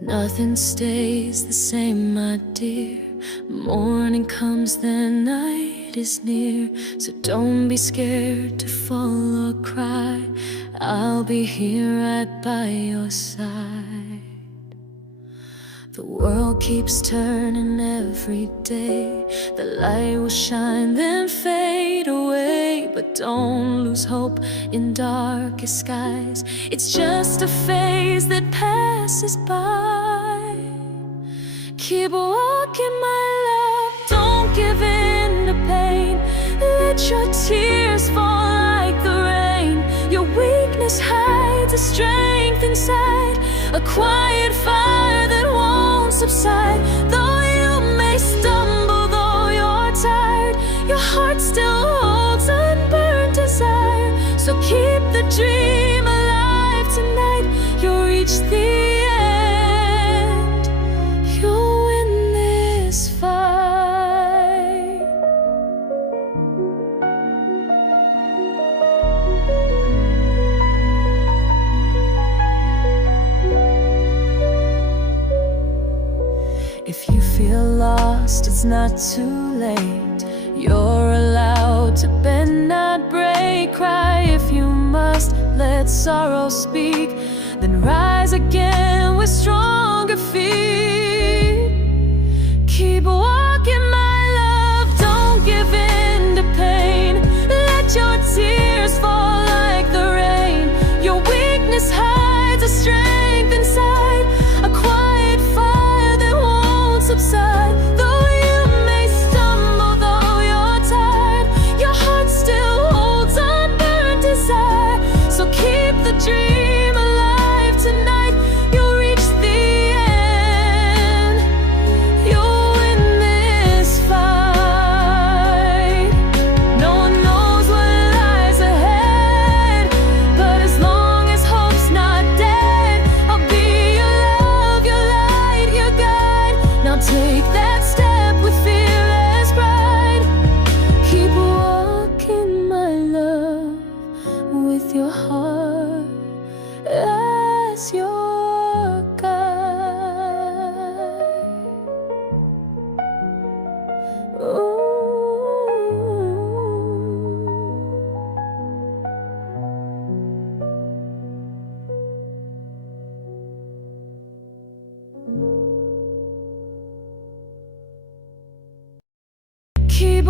Nothing stays the same, my dear. Morning comes, then night is near. So don't be scared to fall or cry. I'll be here right by your side. The world keeps turning every day. The light will shine, then fade away. But don't lose hope in darkest skies. It's just a phase that passes by. Keep walking, my love, don't give in to pain. Let your tears fall like the rain. Your weakness hides a strength inside, a quiet fire that won't subside. Though you may stumble, though you're tired, your heart still holds unburned desire. So keep the dream alive tonight. You'll reach the end. You'll win this fight. If you feel lost, it's not too late. You're allowed to bend, not break. Cry if you must, let sorrow speak. Then rise again with stronger feet. Keep walking, my love, don't give in to pain. Let your tears fall like the rain. Your weakness hides a strength inside, a quiet fire that won't subside. Though you may stumble, though you're tired, your heart still holds unburned desire. So keep the dream alive tonight. You'll reach the end. You'll win this fight. No one knows what lies ahead, but as long as hope's not dead, I'll be your love, your light, your guide. Now take that step with fearless pride. Keep walking, my love, with your heart as your guide. Ooh. Keep